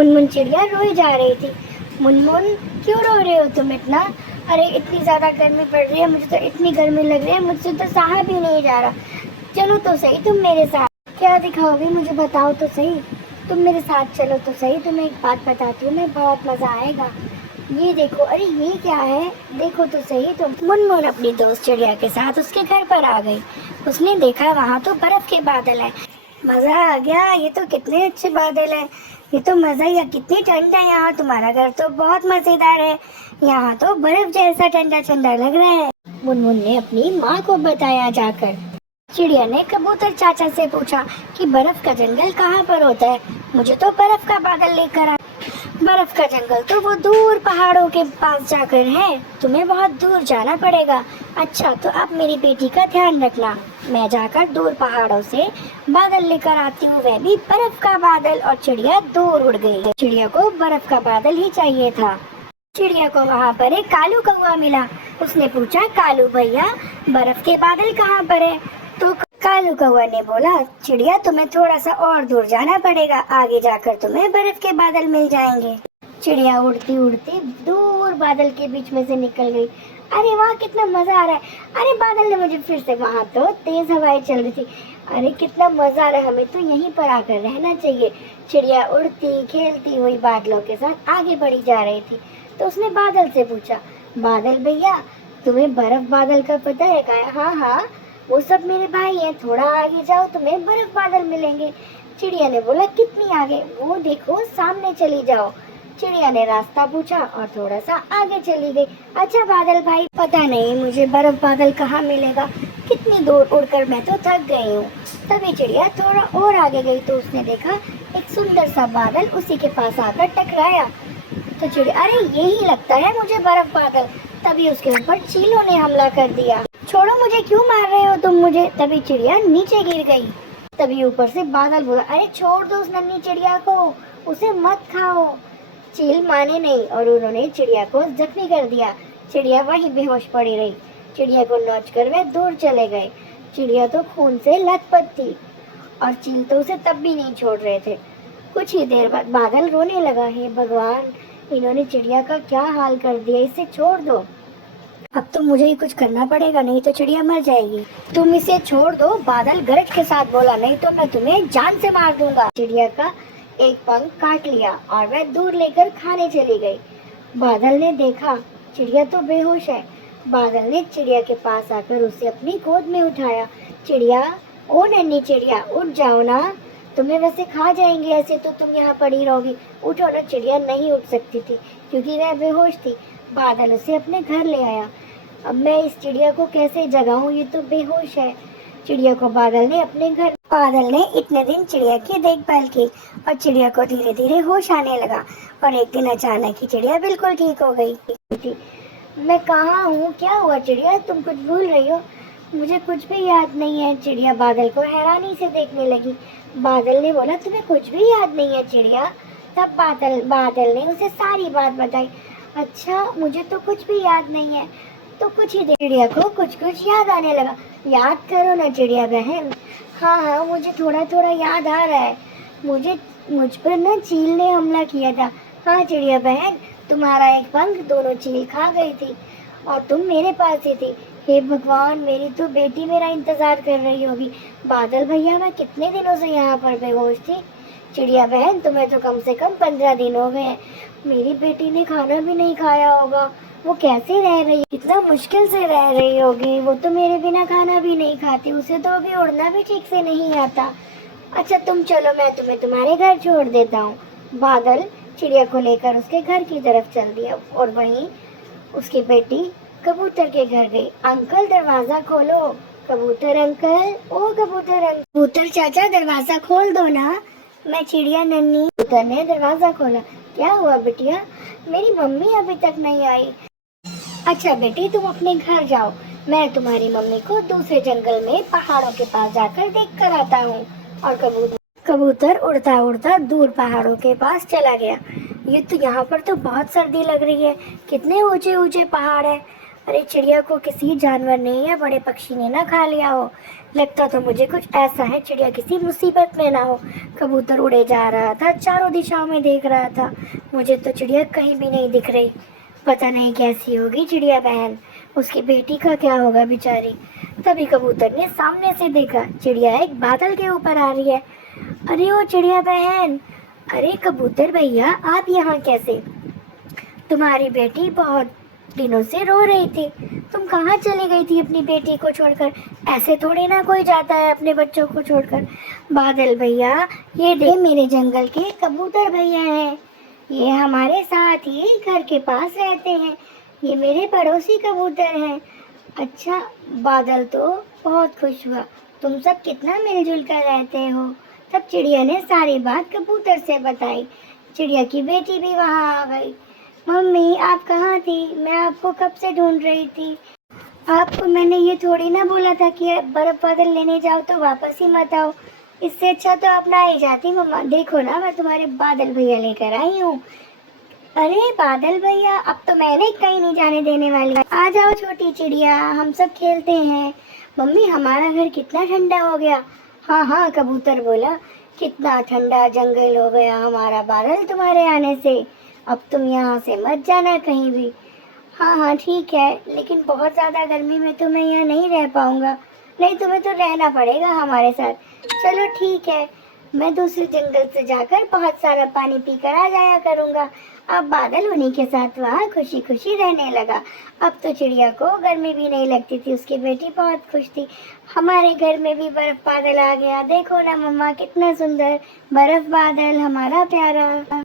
मुनमुन चिड़िया रोई जा रही थी। मुनमुन, क्यों रो रहे हो तुम इतना? अरे इतनी ज़्यादा गर्मी पड़ रही है, मुझे तो इतनी गर्मी लग रही है, मुझसे तो सहा भी नहीं जा रहा। चलो तो सही तुम मेरे साथ। क्या दिखाओगे मुझे, बताओ तो सही। तुम मेरे साथ चलो तो सही, तुम्हें एक बात बताती हूँ मैं, बहुत मज़ा आएगा। ये देखो, अरे ये क्या है, देखो तो सही तुम। मुनमुन अपनी दोस्त चिड़िया के साथ उसके घर पर आ गई। उसने देखा वहाँ तो बर्फ के बादल है। मज़ा आ गया, ये तो कितने अच्छे बादल है, ये तो मज़ा ही है। कितनी ठंड है यहाँ, तुम्हारा घर तो बहुत मज़ेदार है, यहाँ तो बर्फ जैसा ठंडा ठंडा लग रहा है। मुनमुन ने अपनी माँ को बताया जाकर। चिड़िया ने कबूतर चाचा से पूछा कि बर्फ का जंगल कहाँ पर होता है, मुझे तो बर्फ का बादल लेकर आ। बर्फ का जंगल तो वो दूर पहाड़ों के पास जाकर है, तुम्हें बहुत दूर जाना पड़ेगा। अच्छा, तो आप मेरी बेटी का ध्यान रखना, मैं जाकर दूर पहाड़ों से बादल लेकर आती हूँ, वह भी बर्फ का बादल। और चिड़िया दूर उड़ गई। चिड़िया को बर्फ का बादल ही चाहिए था। चिड़िया को वहाँ पर एक कालू कौवा मिला। उसने पूछा, कालू भैया बर्फ के बादल कहाँ पर है? तो कालू कौवा ने बोला, चिड़िया तुम्हें थोड़ा सा और दूर जाना पड़ेगा, आगे जाकर तुम्हें बर्फ के बादल मिल जाएंगे। चिड़िया उड़ती उड़ती दूर बादल के बीच में से निकल गई। अरे वाह, कितना मजा आ रहा है। अरे बादल ने मुझे फिर से, वहाँ तो तेज हवाएं चल रही थी। अरे कितना मजा आ रहा है, हमें तो यहीं पर आकर रहना चाहिए। चिड़िया उड़ती खेलती हुई बादलों के साथ आगे बढ़ी जा रही थी। तो उसने बादल से पूछा, बादल भैया तुम्हें बर्फ बादल का पता है क्या? हाँ हाँ, वो सब मेरे भाई हैं, थोड़ा आगे जाओ तुम्हें बर्फ बादल मिलेंगे। चिड़िया ने बोला, कितनी आगे? वो देखो सामने चली जाओ। चिड़िया ने रास्ता पूछा और थोड़ा सा आगे चली गई। अच्छा बादल भाई, पता नहीं मुझे बर्फ बादल कहाँ मिलेगा, कितनी दूर उड़कर मैं तो थक गई हूँ। तभी चिड़िया थोड़ा और आगे गई तो उसने देखा एक सुंदर सा बादल उसी के पास आकर टकराया। तो चिड़िया, अरे यही लगता है मुझे बर्फ बादल। तभी उसके ऊपर चीलों ने हमला कर दिया। छोड़ो मुझे, क्यों मार रहे हो तुम मुझे? तभी चिड़िया नीचे गिर गई। तभी ऊपर से बादल बोला, अरे छोड़ दो उस नन्ही चिड़िया को, उसे मत खाओ। चील माने नहीं और उन्होंने चिड़िया को जख्मी कर दिया। चिड़िया वहीं बेहोश पड़ी रही। चिड़िया को नोच कर वे दूर चले गए। चिड़िया तो खून से लथपथ थी और चील तो उसे तब भी नहीं छोड़ रहे थे। कुछ ही देर बाद बादल रोने लगा, हे भगवान, इन्होंने चिड़िया का क्या हाल कर दिया, इसे छोड़ दो। अब तो मुझे ही कुछ करना पड़ेगा, नहीं तो चिड़िया मर जाएगी। तुम इसे छोड़ दो, बादल गरज के साथ बोला, नहीं तो मैं तुम्हें जान से मार दूंगा। चिड़िया का एक पंख काट लिया और वह दूर लेकर खाने चली गई। बादल ने देखा चिड़िया तो बेहोश है। बादल ने चिड़िया के पास आकर उसे अपनी गोद में उठाया। चिड़िया, ओ नन्ही चिड़िया, उठ जाओ ना, तुम्हें वैसे खा जाएंगे, ऐसे तो तुम यहाँ पड़ी रहोगी, उठो ना। चिड़िया नहीं उठ सकती थी क्योंकि वह बेहोश थी। बादल उसे अपने घर ले आया। अब मैं इस चिड़िया को कैसे जगाऊं, ये तो बेहोश है। चिड़िया को बादल ने अपने घर, बादल ने इतने दिन चिड़िया की देखभाल की और चिड़िया को धीरे धीरे होश आने लगा। और एक दिन अचानक ही चिड़िया बिल्कुल ठीक हो गई थी। मैं कहाँ हूँ, क्या हुआ चिड़िया, तुम कुछ भूल रही हो? मुझे कुछ भी याद नहीं है। चिड़िया बादल को हैरानी से देखने लगी। बादल ने बोला, तुम्हें कुछ भी याद नहीं है चिड़िया? तब बादल ने उसे सारी बात बताई। अच्छा, मुझे तो कुछ भी याद नहीं है। तो कुछ ही देर चिड़िया को कुछ कुछ याद आने लगा। याद करो ना चिड़िया बहन। हाँ हाँ, मुझे थोड़ा थोड़ा याद आ रहा है। मुझ पर ना चील ने हमला किया था। हाँ चिड़िया बहन, तुम्हारा एक पंख दोनों चील खा गई थी और तुम मेरे पास ही थी। हे भगवान, मेरी तो बेटी मेरा इंतजार कर रही होगी। बादल भैया, मैं कितने दिनों से यहाँ पर बेहोश थी। चिड़िया बहन, तुम्हें तो कम से कम 15 दिन हो गए। मेरी बेटी ने खाना भी नहीं खाया होगा, वो कैसे रह रही, कितना मुश्किल से रह रही होगी। वो तो मेरे बिना खाना भी नहीं खाती, उसे तो अभी उड़ना भी ठीक से नहीं आता। अच्छा तुम चलो, मैं तुम्हें तुम्हारे घर छोड़ देता हूँ। बादल चिड़िया को लेकर उसके घर की तरफ चल दिया और वहीं उसकी बेटी कबूतर के घर गई। अंकल दरवाजा खोलो। कबूतर अंकल, ओ कबूतर अंकल। कबूतर चाचा दरवाजा खोल दो ना, मैं चिड़िया नन्ही। कबूतर ने दरवाजा खोला। क्या हुआ बिटिया, मेरी मम्मी अभी तक नहीं आई। अच्छा बेटी, तुम अपने घर जाओ, मैं तुम्हारी मम्मी को दूसरे जंगल में पहाड़ों के पास जाकर देख कर आता हूँ। और कबूतर उड़ता उड़ता दूर पहाड़ों के पास चला गया। ये तो यहाँ पर तो बहुत सर्दी लग रही है, कितने ऊंचे ऊंचे पहाड़ है। अरे चिड़िया को किसी जानवर ने या बड़े पक्षी ने ना खा लिया हो। लगता तो मुझे कुछ ऐसा है, चिड़िया किसी मुसीबत में ना हो। कबूतर उड़े जा रहा था, चारों दिशाओं में देख रहा था, मुझे तो चिड़िया कहीं भी नहीं दिख रही। पता नहीं कैसी होगी चिड़िया बहन, उसकी बेटी का क्या होगा बेचारी। तभी कबूतर ने सामने से देखा, चिड़िया एक बादल के ऊपर आ रही है। अरे ओ चिड़िया बहन, अरे कबूतर भैया आप यहाँ कैसे? तुम्हारी बेटी बहुत दिनों से रो रही थी, तुम कहाँ चली गई थी अपनी बेटी को छोड़कर? ऐसे थोड़ी ना कोई जाता है अपने बच्चों को छोड़कर। बादल भैया, ये देख मेरे जंगल के कबूतर भैया हैं, ये हमारे साथ ही घर के पास रहते हैं, ये मेरे पड़ोसी कबूतर हैं। अच्छा, बादल तो बहुत खुश हुआ, तुम सब कितना मिलजुल कर रहते हो। तब चिड़िया ने सारी बात कबूतर से बताई। चिड़िया की बेटी भी वहाँ आ गई। मम्मी आप कहाँ थी? मैं आपको कब से ढूंढ रही थी। आपको मैंने ये थोड़ी ना बोला था कि बर्फ बादल लेने जाओ तो वापस ही मत आओ। इससे अच्छा तो आप ना ही जाती मम्मा। देखो ना मैं तुम्हारे बादल भैया लेकर आई हूँ। अरे बादल भैया, अब तो मैंने कहीं नहीं जाने देने वाली। आ जाओ छोटी चिड़िया, हम सब खेलते हैं। मम्मी हमारा घर कितना ठंडा हो गया। हाँ हाँ कबूतर बोला, कितना ठंडा जंगल हो गया हमारा बादल तुम्हारे आने से। अब तुम यहाँ से मत जाना कहीं भी। हाँ हाँ ठीक है, लेकिन बहुत ज़्यादा गर्मी में तो मैं यहाँ नहीं रह पाऊँगा। नहीं, तुम्हें तो रहना पड़ेगा हमारे साथ। चलो ठीक है, मैं दूसरे जंगल से जाकर बहुत सारा पानी पीकर आ जाया करूँगा। अब बादल उन्हीं के साथ वहाँ खुशी खुशी रहने लगा। अब तो चिड़िया को गर्मी भी नहीं लगती थी, उसकी बेटी बहुत खुश थी। हमारे घर में भी बर्फ बादल आ गया। देखो ना मम्मा, कितना सुंदर बर्फ बादल हमारा प्यारा।